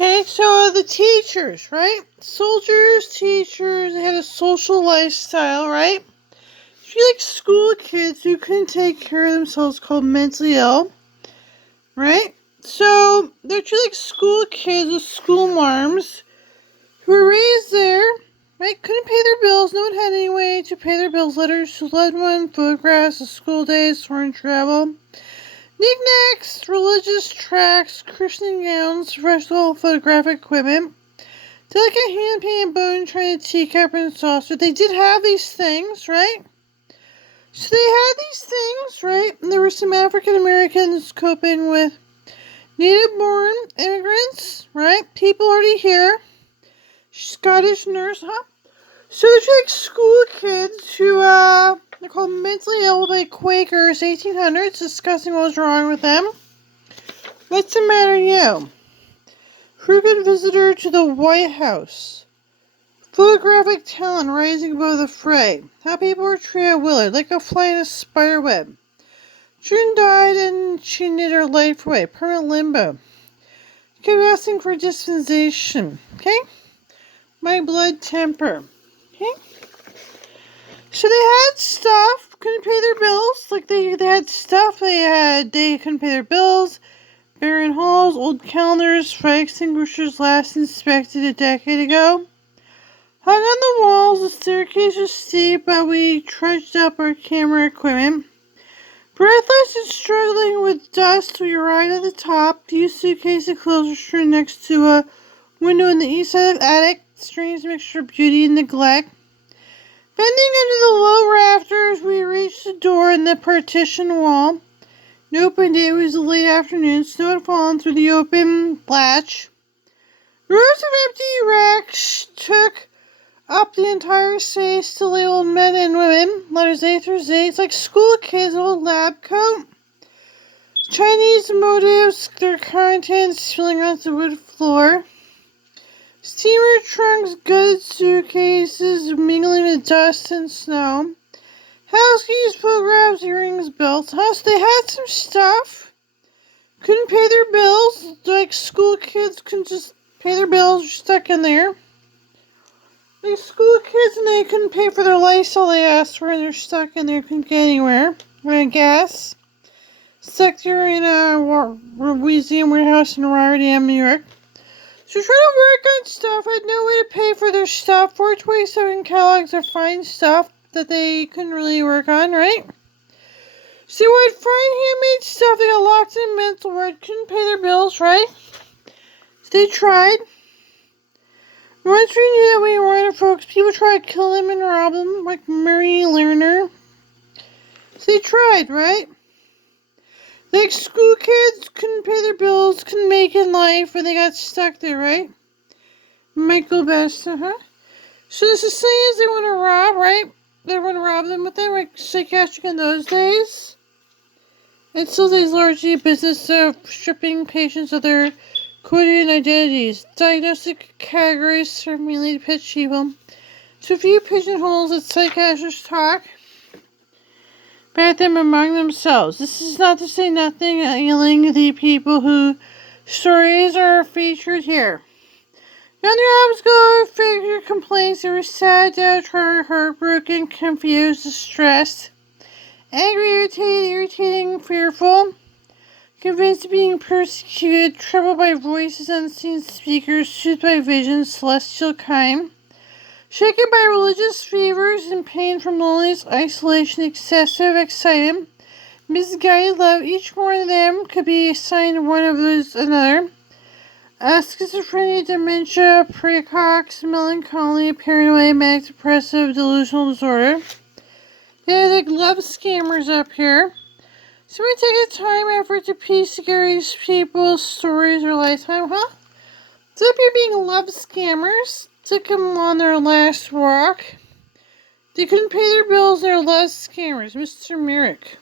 Okay, so the teachers, right? Soldiers, teachers, they had a social lifestyle, right? If you like school kids who couldn't take care of themselves called mentally ill, right? So they're treated like school kids with school marms who were raised there, right? Couldn't pay their bills, no one had any way to pay their bills, letters to loved one, photographs of school days, foreign travel. Knickknacks, religious tracts, christening gowns, professional photographic equipment, delicate hand-painted bone trying teacup and saucer. They did have these things, right? So they had these things, right? And there were some African Americans coping with native-born immigrants, right? People already here. Scottish nurse, huh? So they're like school kids who, they're called mentally ill by Quakers, 1800s, discussing what was wrong with them. What's the matter, you? Frequent visitor to the White House. Photographic talent rising above the fray. How people were treated at Willard, like a fly in a spider web. June died and she knit her life away. Permanent limbo. Kept asking for dispensation. Okay? My blood temper. Okay? So they had stuff, couldn't pay their bills. Like they had stuff, they couldn't pay their bills. Barren halls, old calendars, fire extinguishers last inspected a decade ago. Hung on the walls, the staircase was steep, but we trudged up our camera equipment. Breathless and struggling with dust, we arrived at the top. The used suitcase of clothes were strewn next to a window in the east side of the attic. Strange mixture of beauty and neglect. Bending under the low rafters, we reached the door in the partition wall. And opened it. It was a late afternoon. Snow had fallen through the open latch. Rows of empty racks took up the entire space to label men and women. Letters A through Z. It's like school kids' old lab coat. Chinese motifs, their contents spilling onto the wood floor. Steamer trunks, goods, suitcases, mingling with dust and snow. House keys, photographs, earrings, belts. House, they had some stuff. Couldn't pay their bills. Like school kids couldn't just pay their bills. Were stuck in there. Like school kids and they couldn't pay for their lifestyle they asked for and they're stuck in there. Couldn't get anywhere. Ran gas. Stuck there in a museum warehouse in Rotterdam, New York. So trying to work on stuff, had no way to pay for their stuff. 427 catalogs of fine stuff that they couldn't really work on, right? So they would find handmade stuff, they got locked in mental ward, couldn't pay their bills, right? So they tried. Once we knew that we wanted folks, people tried to kill them and rob them, like Murray Lerner. So they tried, right? Like school kids couldn't pay their bills, couldn't make it in life, and they got stuck there, right? Michael Best, So the societies they want to rob, right? They want to rob them with them, like Psychiatric in those days. It still is largely a business of stripping patients of their coded identities. Diagnostic categories serve mainly to pitch people to a few pigeonholes that psychiatrists talk about them among themselves. This is not to say nothing ailing the people whose stories are featured here. Beyond their obstacle figure complaints, they were sad, downtrodden, heartbroken, confused, distressed, angry, irritating, fearful, convinced of being persecuted, troubled by voices, unseen speakers, soothed by visions, celestial kind, shaken by religious fevers and pain from loneliness, isolation, excessive excitement, misguided love. Each one of them could be assigned one of those another. Schizophrenia, dementia, precox, melancholy, paranoia, manic depressive, delusional disorder. They had like love scammers up here. So we take a time effort to piece together these people's stories or lifetime, huh? So up here being love scammers. Took them on their last walk. They couldn't pay their bills, they're love scammers. Mr. Merrick.